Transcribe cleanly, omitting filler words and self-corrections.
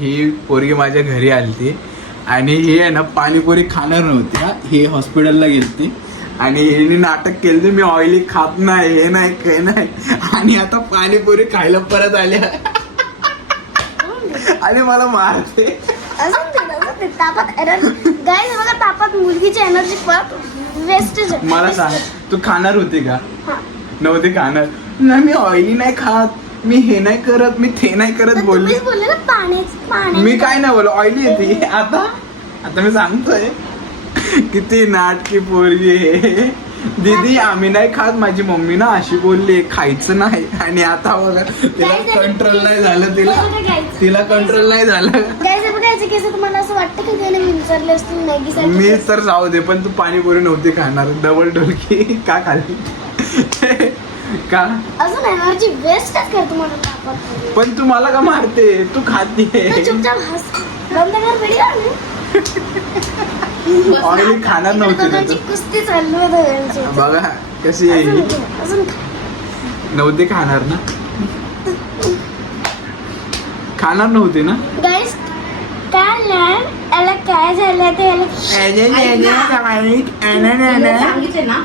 ही पोरगी माझ्या घरी आलती आणि ही आहे ना पाणीपुरी खाणार नव्हती हा. ही हॉस्पिटलला गेलती आणि हिने नाटक केलं मी ऑइली खात नाही हे नाही काही नाही आणि आता पाणीपुरी खायला परत आल्या आणि मला मारते. तापात मुलगीची एनर्जी वेस्टेज. मला सांग तू खाणार होती का? नव्हती खाणार नाही. मी ऑइली नाही खात मी हे नाही करत मी ते नाही करत बोलले. मी काय नाही बोल ऑइली येते. आता मी सांगतोय किती नाटकी पोरगी हे. दीदी आम्ही नाही खात माझी मम्मी ना अशी बोलली खायचं नाही आणि आता बघा तिला कंट्रोल नाही झालं. तिला कंट्रोल नाही झालं. तुम्हाला असं वाटतं की त्याने विचारले असतील मॅगी मी तर जाऊ दे पण तू पाणीपुरी नव्हती खाणार. डबल डोलकी का खाल्ली का? अजून एनर्जी वेस्टच कर तुम्हाला तापात. पण तू मला का मारते? तू खाते चुपचाप हस. बंद कर व्हिडिओ. ऑइली खाणार नव्हती कुस्ती चालू आहे बघा कशी आहे. अजून नव्हते खाणार ना? खाणार नव्हते ना? गाईस काय याला काय झालं ते सांगितले ना